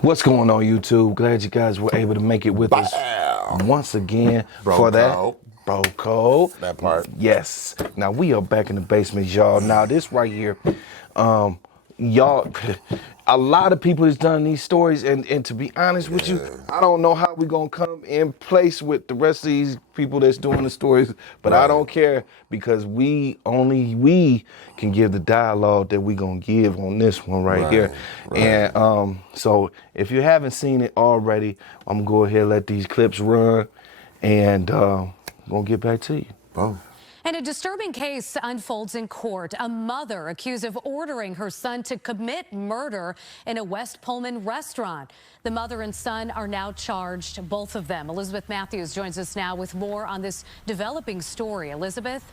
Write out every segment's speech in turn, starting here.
What's going on, YouTube? Glad you guys were able to make it with us once again for that. Bro code. That part. Yes. Now we are back in the basement, y'all. Now this right here, y'all, a lot of people has done these stories, and to be honest with you, I don't know how we gonna come in place with the rest of these people that's doing the stories, but I don't care because we can give the dialogue that we gonna give on this one right here. And so if you haven't seen it already, I'm gonna go ahead and let these clips run, and gonna get back to you. Oh. And a disturbing case unfolds in court. A mother accused of ordering her son to commit murder in a West Pullman restaurant. The mother and son are now charged, both of them. Elizabeth Matthews joins us now with more on this developing story. Elizabeth?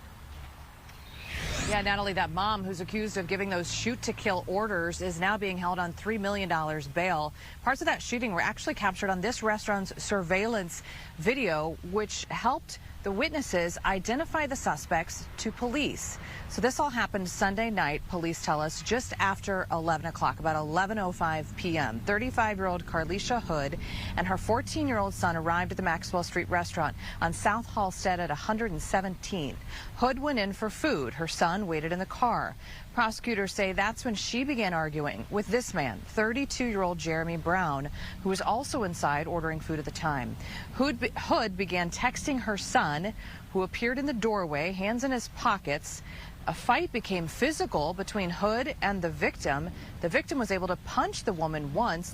Yeah, Natalie, that mom who's accused of giving those shoot-to-kill orders is now being held on $3 million bail. Parts of that shooting were actually captured on this restaurant's surveillance video, which helped the witnesses identify the suspects to police. So this all happened Sunday night, police tell us, just after 11 o'clock, about 11:05 p.m. 35-year-old Carlisha Hood and her 14-year-old son arrived at the Maxwell Street restaurant on South Halstead at 117th. Hood went in for food. Her son waited in the car. Prosecutors say that's when she began arguing with this man, 32-year-old Jeremy Brown, who was also inside ordering food at the time. Hood began texting her son, who appeared in the doorway, hands in his pockets. A fight became physical between Hood and the victim. The victim was able to punch the woman once.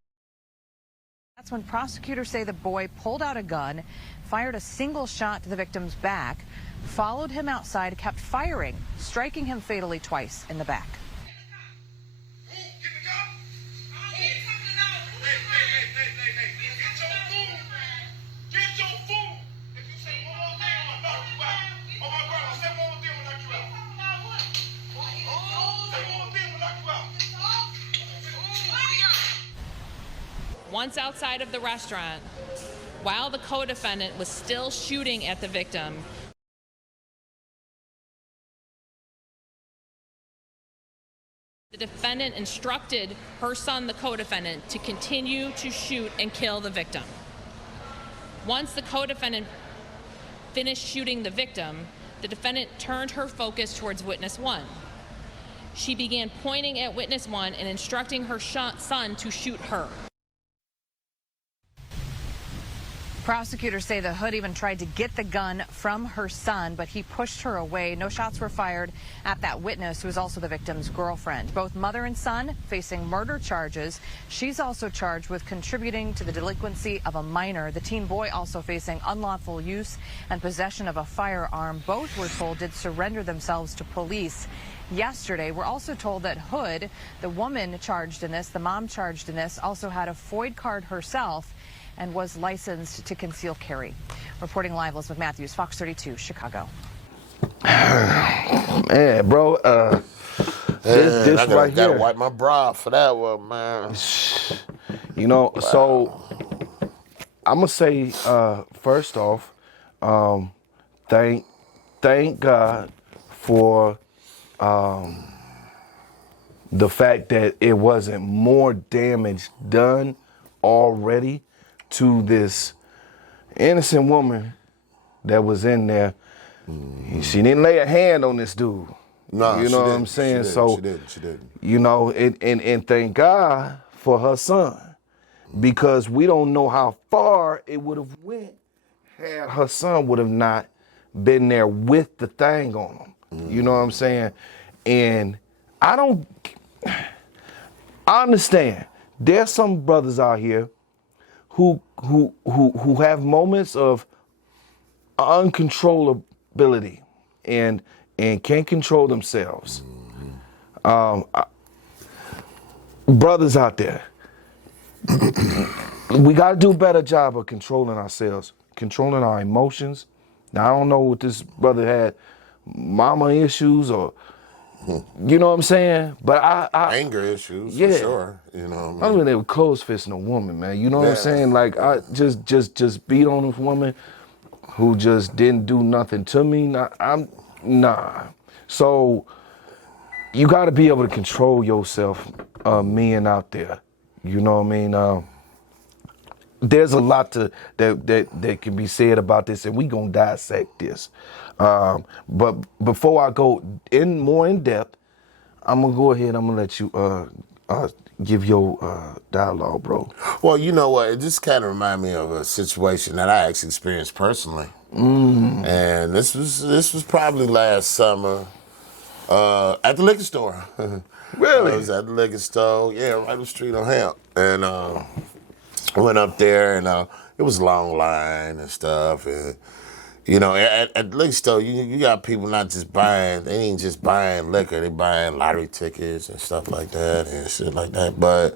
That's when prosecutors say the boy pulled out a gun, fired a single shot to the victim's back, followed him outside, kept firing, striking him fatally twice in the back. Once outside of the restaurant, while the co-defendant was still shooting at the victim, the defendant instructed her son, the co-defendant, to continue to shoot and kill the victim. Once the co-defendant finished shooting the victim, the defendant turned her focus towards witness one. She began pointing at witness one and instructing her son to shoot her. Prosecutors say the Hood even tried to get the gun from her son, but he pushed her away. No shots were fired at that witness, who is also the victim's girlfriend. Both mother and son facing murder charges. She's also charged with contributing to the delinquency of a minor. The teen boy also facing unlawful use and possession of a firearm. Both, we're told, did surrender themselves to police yesterday. We're also told that Hood, the woman charged in this, the mom charged in this, also had a FOID card herself and was licensed to conceal carry. Reporting live, Elizabeth Matthews, Fox 32, Chicago. Man, bro, this I right gotta here. wipe my brow for that one, man. You know, so I'm gonna say first off, thank God for the fact that it wasn't more damage done already to this innocent woman that was in there. She didn't lay a hand on this dude. No, you know what I'm saying? So she did. you know, and thank God for her son, because we don't know how far it would have went had her son would have not been there with the thing on him. You know what I'm saying? And I understand there's some brothers out here who have moments of uncontrollability and can't control themselves. Brothers out there, we got to do a better job of controlling ourselves, controlling our emotions. Now, I don't know what this brother had, mama issues or, you know what I'm saying? But I anger issues, yeah, for sure. You know what I I mean? mean, they were close fisting a woman, man. You know what I'm saying? Like, I just beat on this woman who just didn't do nothing to me. Nah. So you got to be able to control yourself, men out there. You know what I mean? there's a lot that can be said about this, and we gonna dissect this. But before I go more in depth, I'm gonna go ahead. I'm gonna let you give your dialogue, bro. Well, you know what? It just kind of reminded me of a situation that I actually experienced personally. And this was probably last summer at the liquor store. Really? I was at the liquor store, yeah, right up the street on Hamp. And I went up there, and it was a long line and stuff. And you know, at the liquor store, you got people not just buying, they ain't just buying liquor, they buying lottery tickets and stuff like that and shit like that. But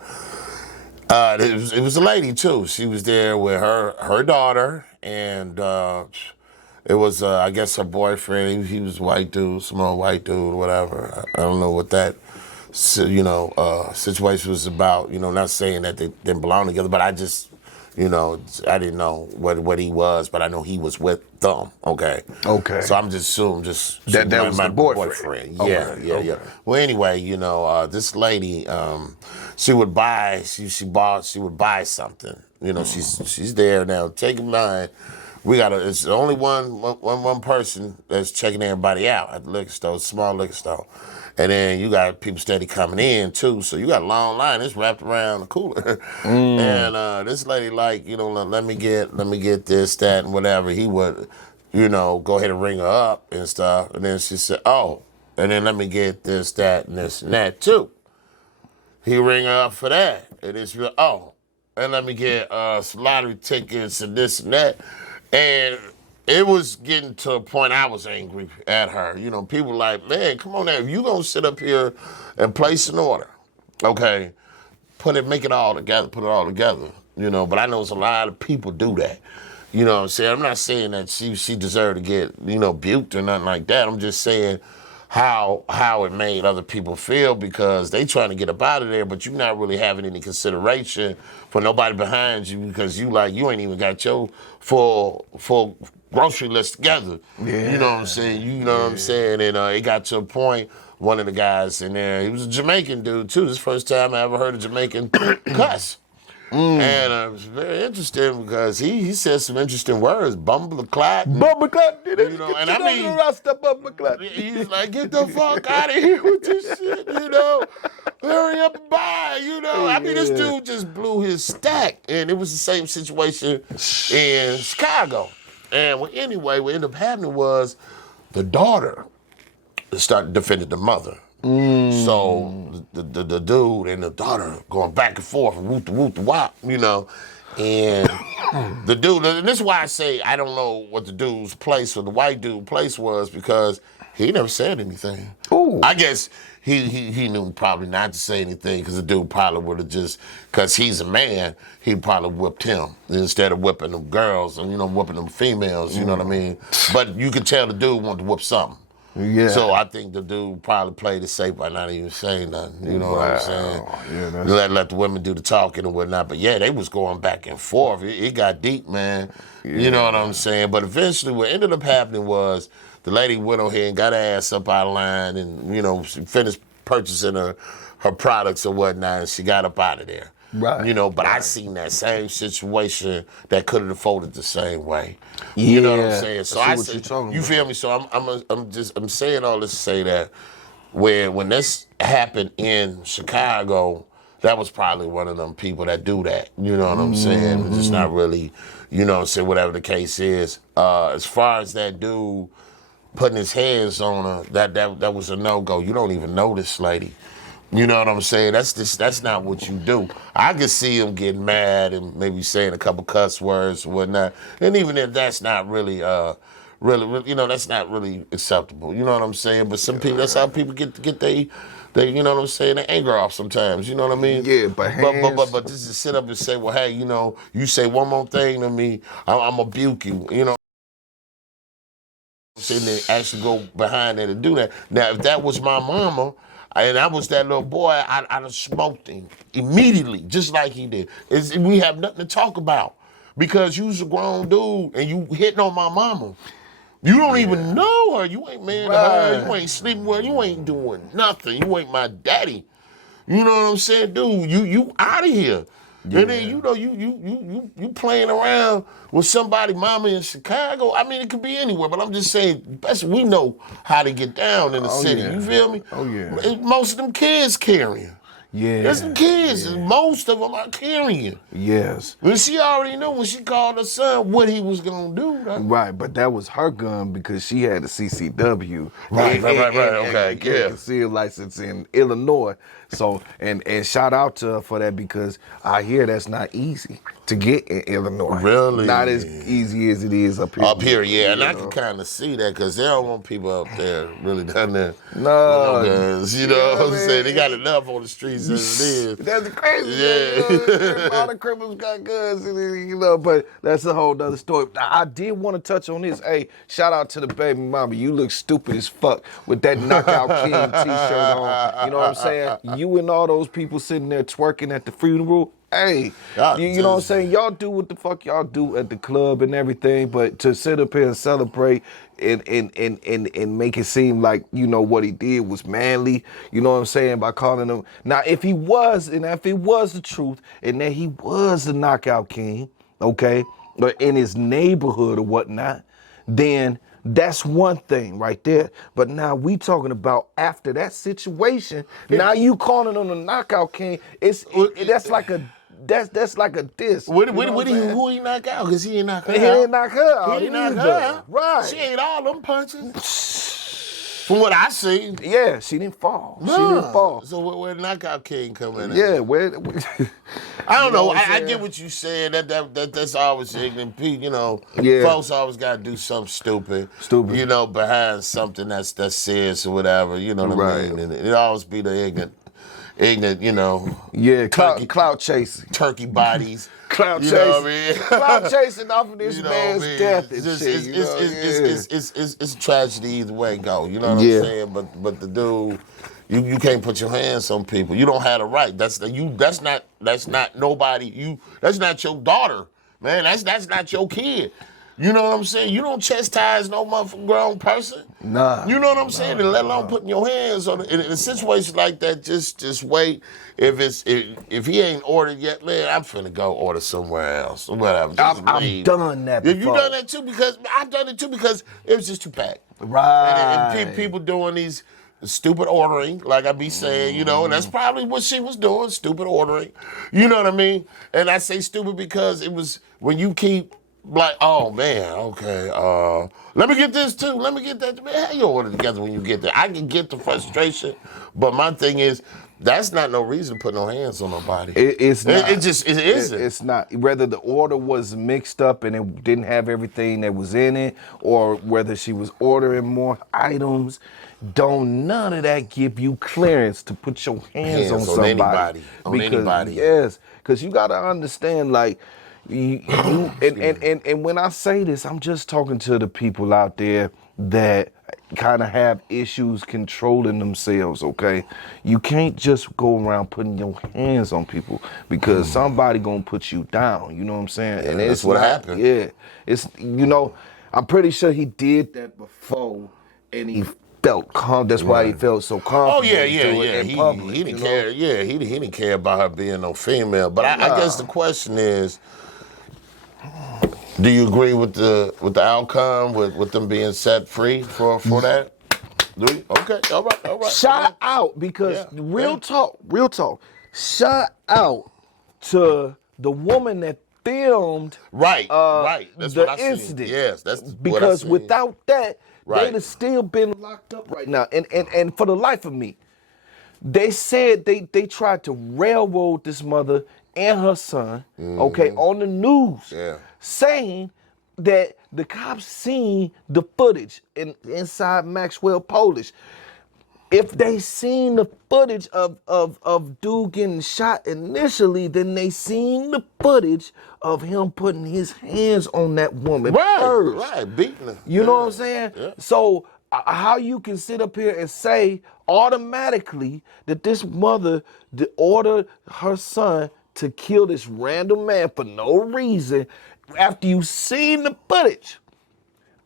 it was a lady too. She was there with her daughter, and it was I guess her boyfriend. He was a white dude, some old white dude, whatever. I don't know what that situation was about. You know, not saying that they didn't belong together, but I just. You know, I didn't know what he was, but I know he was with them. Okay. Okay. So I'm just assuming that was my boyfriend. Yeah. Well, anyway, you know, this lady, she would buy something. You know, she's there now. Take in mind, it's only one person that's checking everybody out at the liquor store, small liquor store. And then you got people steady coming in too, so you got a long line. It's wrapped around the cooler. And this lady, like, you know, let me get this, that, and whatever. He would, you know, go ahead and ring her up and stuff. And then she said, oh, and then let me get this, that, and this and that too. He ring her up for that. And then she was, oh, and let me get some lottery tickets and this and that. And it was getting to a point I was angry at her. You know, people like, man, come on now. If you gonna sit up here and place an order, okay, make it all together, put it all together. You know, but I know there's a lot of people do that. You know what I'm saying? I'm not saying that she deserved to get, you know, buked or nothing like that. I'm just saying how it made other people feel, because they trying to get up out of there, but you're not really having any consideration for nobody behind you, because you ain't even got your full grocery list together. Yeah. You know what I'm saying? You know what I'm saying? And it got to a point, one of the guys in there, he was a Jamaican dude too. This is the first time I ever heard a Jamaican cuss. And it was very interesting because he said some interesting words, bumbleclot. Bumbleclot, you know, and I mean, he's like, get the fuck out of here with this shit, you know. Hurry up and buy, you know. I mean, this dude just blew his stack, and it was the same situation in Chicago. And anyway, what ended up happening was the daughter started defending the mother. So the dude and the daughter going back and forth, whoop the wop, you know. And the dude, and this is why I say I don't know what the dude's place or the white dude's place was, because he never said anything. Ooh. I guess he knew probably not to say anything, because the dude probably would have just, because he's a man, he probably whipped him instead of whipping them girls and, you know, whipping them females, you know what I mean? But you could tell the dude wanted to whip something. Yeah. So I think the dude probably played it safe by not even saying nothing. You know what I'm saying? Yeah, let the women do the talking and whatnot. But yeah, they was going back and forth. It got deep, man. Yeah. You know what I'm saying? But eventually what ended up happening was the lady went on here and got her ass up out of line, and, you know, she finished purchasing her products or whatnot, and she got up out of there. Right. You know, but I seen that same situation that could have unfolded the same way. Yeah. You know what I'm saying? So I see what you're talking you about. feel me? So I'm saying all this to say that when this happened in Chicago, that was probably one of them people that do that. You know what I'm saying? It's not really, you know what I'm saying, whatever the case is. As far as that dude putting his hands on her, that was a no-go. You don't even know this lady. You know what I'm saying? That's not what you do. I could see him getting mad and maybe saying a couple cuss words or whatnot. And even if that's not really, really, you know, that's not really acceptable. You know what I'm saying? But some people, that's how people get they, you know what I'm saying, their anger off sometimes. You know what I mean? Yeah, but but just to sit up and say, well, hey, you know, you say one more thing to me, I'm gonna buke you. You know. And they actually go behind there to do that. Now, if that was my mama, and I was that little boy, I'd have smoked him immediately, just like he did. We have nothing to talk about, because you was a grown dude and you hitting on my mama. You don't even know her. You ain't married to her. You ain't sleeping with her. You ain't doing nothing. You ain't my daddy. You know what I'm saying? Dude, you out of here. And then you playing around with somebody, mama in Chicago. I mean, it could be anywhere, but I'm just saying, we know how to get down in the city. Yeah. You feel me? Oh, yeah. Most of them kids carrying. Yeah. There's some kids, and most of them are carrying. Yes. And she already knew when she called her son what he was gonna do. Right, but that was her gun because she had a CCW. Right. Okay, and yeah. concealed license in Illinois. So, and shout out to her for that because I hear that's not easy to get in Illinois. Really? Not as easy as it is up here. Up here, yeah, and You I know? can kind of see that because they don't want people up there really down there. No. Guns, you know Yeah, what I'm man. saying? They got enough on the streets as it is. That's crazy. Yeah. Man. All the criminals got guns, and, but that's a whole nother story. I did want to touch on this. Hey, shout out to the baby mama. You look stupid as fuck with that Knockout King t-shirt on. You know what I'm saying? You and all those people sitting there twerking at the funeral. Hey, you know what I'm saying? Y'all do what the fuck y'all do at the club and everything, but to sit up here and celebrate and make it seem like, what he did was manly, you know what I'm saying, by calling him. Now, if it was the truth, and that he was the Knockout King, okay, but in his neighborhood or whatnot, then that's one thing right there. But now we talking about after that situation, now you calling him the Knockout King, that's like a diss. Who he knock out? Because he ain't knock her out. He ain't knock her out. He ain't knock either. her out. Right. She ate all them punches. From what I see. Yeah, she didn't fall. No. She didn't fall. So where Knockout King come in at? Yeah, where I don't know. what I'm I saying? get what you saying. That's always ignorant. Yeah. Folks always gotta do something stupid. Behind something that's serious or whatever. You know what I Right. mean? And it always be the ignorant. Yeah, clout chasing. Turkey bodies. Clout You chasing. know what I mean? Clout chasing off of this You know man's what I mean? death and It's shit. just- it's a tragedy either way it go. You know what Yeah. I'm saying? But the dude, you can't put your hands on people. You don't have the right. That's not nobody. That's not your daughter, man. That's not your kid. You know what I'm saying? You don't chastise no motherfucking grown person. Nah. You know what I'm saying? And let alone putting your hands on it. In a situation like that, just wait. If he ain't ordered yet, man, I'm finna go order somewhere else. Whatever. I've done that If before. you done that too, because I've done it too because it was just too packed. Right. And people doing these stupid ordering, like I be saying, and that's probably what she was doing, stupid ordering. You know what I mean? And I say stupid because it was when you keep like, oh man, okay, let me get this too, let me get that. Man, how you order together when you get there? I can get the frustration, but my thing is, that's not no reason to put no hands on nobody. It's not. It isn't. It's not. Whether the order was mixed up and it didn't have everything that was in it, or whether she was ordering more items, don't none of that give you clearance to put your hands on somebody. Anybody. Yes, because you got to understand, like, and when I say this, I'm just talking to the people out there that kind of have issues controlling themselves, okay? You can't just go around putting your hands on people because somebody gonna put you down, you know what I'm saying? Yeah, and that's what happened. Yeah, it's, I'm pretty sure he did that before and he felt calm. That's why he felt so confident. Oh yeah. to do it in public, He didn't care. Yeah, he didn't care about her being no female. But I guess the question is, do you agree with the outcome with them being set free for that? Do you? Okay, all right. Shout out because real talk. Shout out to the woman that filmed right. That's the what I incident. seen. Yes, that's because what I seen. without that, Right. they'd have still been locked up right now. And for the life of me, they said they tried to railroad this mother and her son, okay, on the news, saying that the cops seen the footage inside Maxwell Polish. If they seen the footage of dude getting shot initially, then they seen the footage of him putting his hands on that woman first. Right, beating her. You know what I'm saying? Yeah. So how you can sit up here and say automatically that this mother ordered her son to kill this random man for no reason after you seen the footage,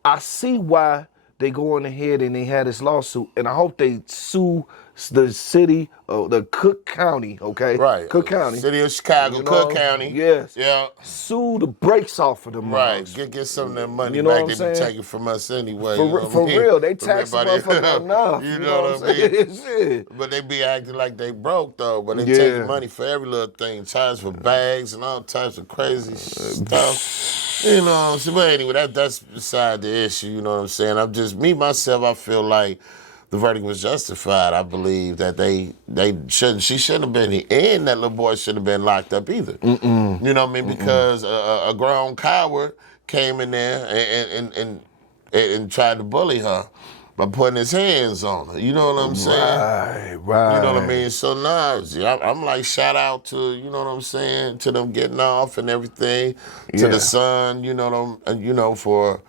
I see why they going ahead and they had this lawsuit, and I hope they sue the city of the Cook County, okay? Right. Cook County. City of Chicago, You Cook know, County. Yes. Yeah. Sue the brakes off of them Right. moms. Get some of that money You know back. what I'm They be saying? taking from us anyway. For, you know what for I mean? real, they From tax the everybody- motherfucker enough. You know what I mean? Shit. But they be acting like they broke though. But they Yeah. take money for every little thing. Charge for bags and all types of crazy stuff. You know what I'm saying? But anyway, that's beside the issue. You know what I'm saying? I'm just me myself. I feel like the verdict was justified. I believe that she shouldn't have been here, and that little boy shouldn't have been locked up either. You know what I mean? Because a grown coward came in there and tried to bully her by putting his hands on her. You know what I'm saying? Right. You know what I mean? So now, I'm like, shout out to, you know what I'm saying, to them getting off and everything, to the son, for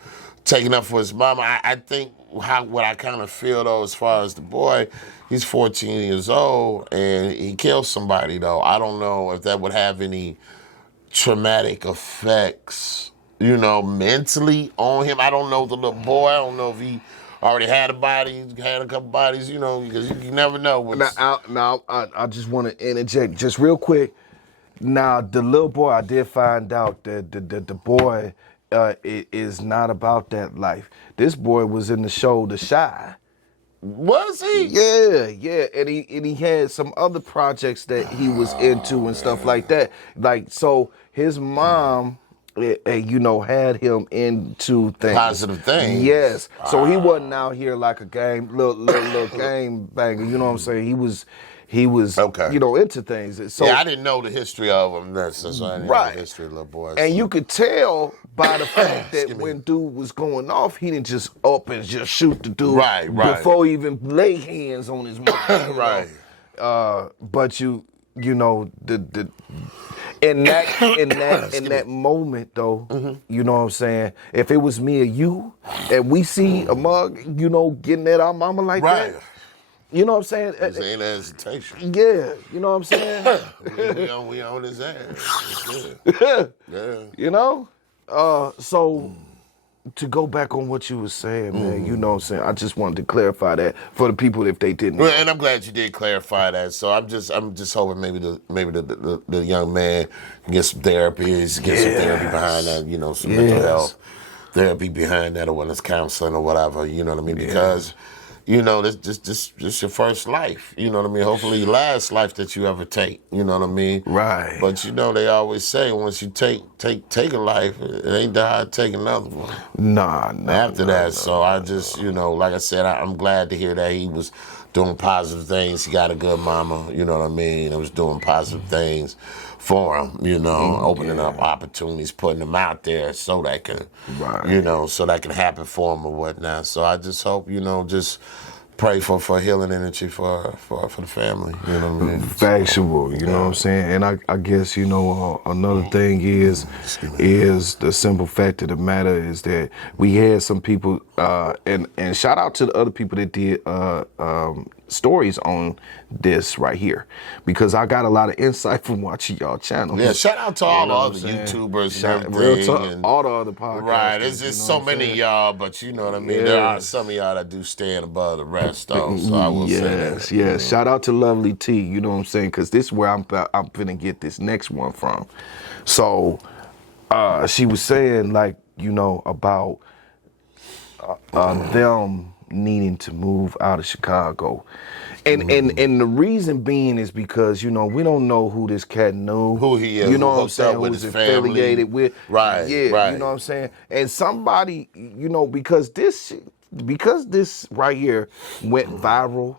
taking up for his mama. I think what I kind of feel though, as far as the boy, he's 14 years old and he killed somebody though. I don't know if that would have any traumatic effects, mentally on him. I don't know the little boy. I don't know if he already had a body, had a couple bodies, because you never know. Now, I just want to interject just real quick. Now, the little boy, I did find out that the boy is not about that life. This boy was in the show The Chi. Was he? Yeah, and he had some other projects that he was into and stuff like that. Like, so his mom, had him into things. Positive things. Yes. So he wasn't out here like a little game banger. You know what I'm saying? He was okay. Into things. So I didn't know the history of him. That's I didn't know the history of little boys. And you could tell by the fact that when dude was going off, he didn't just up and just shoot the dude before he even lay hands on his mom. Right. But the in that moment though, you know what I'm saying? If it was me or you and we see a mug, getting at our mama like that. You know what I'm saying? This ain't hesitation. Yeah, you know what I'm saying? we on his ass. Yeah. So to go back on what you were saying, man, you know what I'm saying? I just wanted to clarify that for the people if they didn't know. Well, and I'm glad you did clarify that. So I'm just hoping maybe the young man can get some therapy, get some therapy behind that, some mental health therapy behind that, or wellness counseling or whatever, you know what I mean? Because this your first life, you know what I mean? Hopefully your last life that you ever take, you know what I mean? Right. But they always say once you take a life, it ain't that hard to take another one. Nah. After that, so I just, like I said, I'm glad to hear that he was doing positive things. He got a good mama, you know what I mean? I was doing positive things for him, opening up opportunities, putting them out there so that can, so that can happen for him or whatnot. So I just hope, just pray for healing energy for the family, you know what I mean? Factual, you know what I'm saying? And I guess, another thing is the simple fact of the matter is that we had some people, and shout out to the other people that did stories on this right here, because I got a lot of insight from watching y'all channel. Yeah, shout out to all the other YouTubers and everything. Real talk, all the other podcasts. Right, there's just so many of y'all, but you know what I mean? There are some of y'all that do stand above the rest, though, so I will say that. Yes. Shout out to Lovely T, you know what I'm saying? Because this is where I'm finna get this next one from. So, she was saying, about them needing to move out of Chicago. And the reason being is because, we don't know who this cat knew. Who he is. You know what I'm hooked saying? up with Who his was family. affiliated with. Right, Yeah, right. you know what I'm saying? And somebody, because this right here went viral,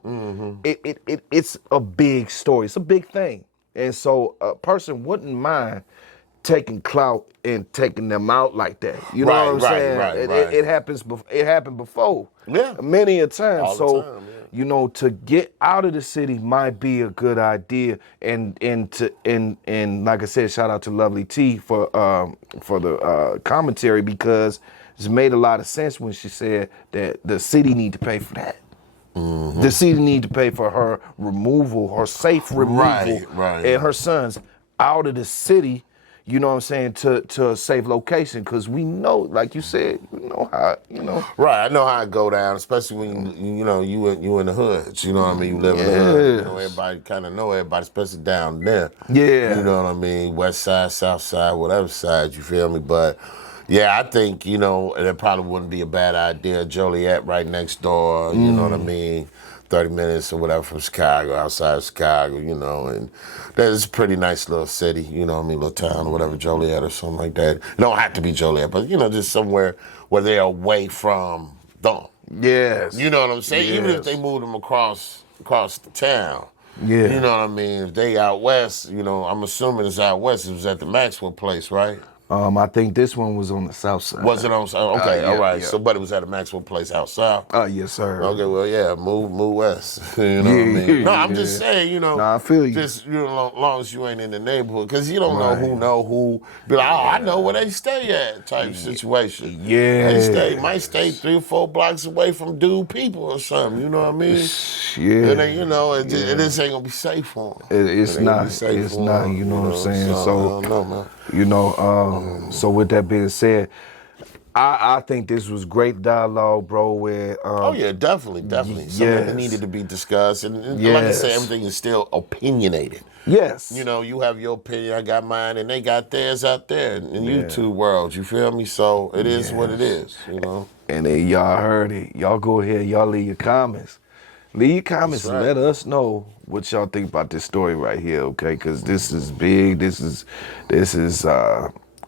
it's a big story. It's a big thing. And so a person wouldn't mind taking clout and taking them out like that. You know what I'm saying? Right. It happens. It happened before. Yeah. Many a time. All the So, time, yeah. to get out of the city might be a good idea. And like I said, shout out to Lovely T for the commentary, because it made a lot of sense when she said that the city need to pay for that. The city need to pay for her removal, her safe removal, Right. and her sons out of the city. you know what I'm saying, to a safe location, because we know, like you said, you know how, you know. Right, I know how it go down, especially when you in the hoods. You know what I mean? You live in the hood. You know, everybody kind of know everybody, especially down there. Yeah. You know what I mean? West side, south side, whatever side. You feel me? But yeah, I think it probably wouldn't be a bad idea. Joliet right next door. You know what I mean? 30 minutes or whatever from Chicago, outside of Chicago, and that's a pretty nice little city, you know what I mean, little town or whatever, Joliet or something like that. It don't have to be Joliet, but, just somewhere where they're away from them. Yes. You know what I'm saying? Yes. Even if they moved them across the town. Yeah. You know what I mean? If they out west, I'm assuming it's out west. It was at the Maxwell place, right? I think this one was on the south side. Was it on? Okay, yeah, all right. yeah. So, but it was at a Maxwell place out south. Yes, sir. Okay, well, yeah, move west. You know what I mean? No, I'm just saying, Nah, I feel you. Just long as you ain't in the neighborhood, because you don't know who. Be like, I know where they stay at, type situation. Yeah. They might stay 3 or 4 blocks away from dude people or something. You know what I mean? Yeah. And then, it just ain't gonna be safe for them. It's not. It's not. You know what I'm saying? So, I don't know, man. So with that being said, I think this was great dialogue, bro. Where Oh yeah, definitely. Something that needed to be discussed, and like I said, everything is still opinionated. Yes. You have your opinion, I got mine, and they got theirs out there in YouTube world. You feel me? So it is what it is. And then y'all heard it. Y'all go ahead. Y'all leave your comments. Leave your comments and let us know what y'all think about this story right here, okay? Because this is big. This is,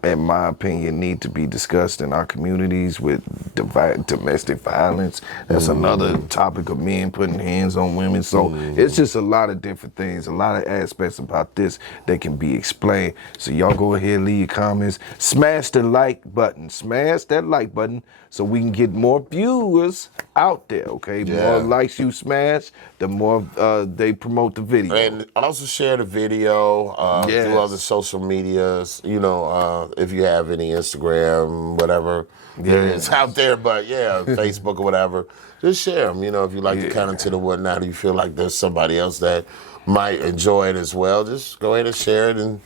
in my opinion, need to be discussed in our communities with domestic violence. That's another topic of men putting hands on women. So it's just a lot of different things, a lot of aspects about this that can be explained. So y'all go ahead, leave your comments, smash the like button, smash that like button so we can get more viewers out there, okay? The more likes you smash, the more they promote the video. And also share the video through other social medias, if you have any Instagram, whatever it's out there, but Facebook or whatever, just share them. If you like the content or whatnot, or you feel like there's somebody else that might enjoy it as well, just go ahead and share it, and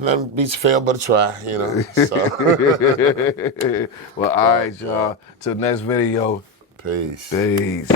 nothing beats fail but a try. So. Well, all right, y'all. Till next video. Peace. Peace.